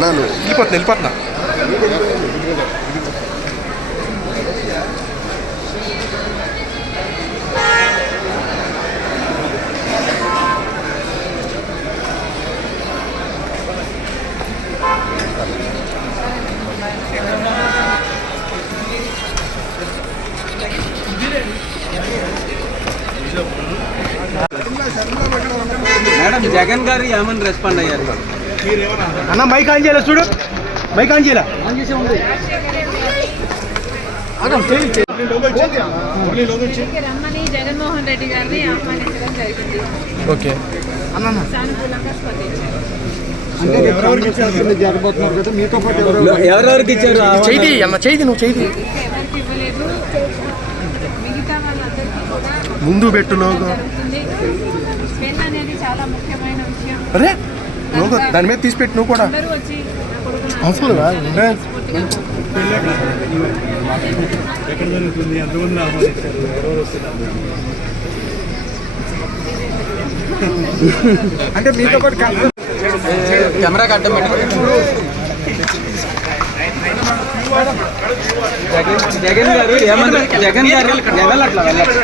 నాను వెళ్ళిపోతున్నా వెళ్ళిపోతున్నా మేడం జగన్ గారు ఏమని రెస్పాండ్ అయ్యారు అన్న మైక్ ఆన్ చేయాలి? చూడు. మైక్ ఆన్ చేయాలి? రమ్మని జగన్మోహన్ రెడ్డి గారిని ఆహ్వానించడం జరిగింది. ఓకే. సానుకూలంగా స్పందించారు. జరగబోతున్నారు కదా మీతో పాటు ఎవరెవరికి ఇచ్చారు? చేయి నువ్వు చేయి ముందు పెట్టు లోగో. అనేది చాలా ముఖ్యమైన విషయం. లోగో దాని మీద తీసి పెట్టు నువ్వు కూడా. పూర్తిగా అంటే మీతో పాటు కెమెరా పెట్టి జగన్ గారు ఏమని జగన్ గారు లెవెల్ అట్లా వెళ్ళాలి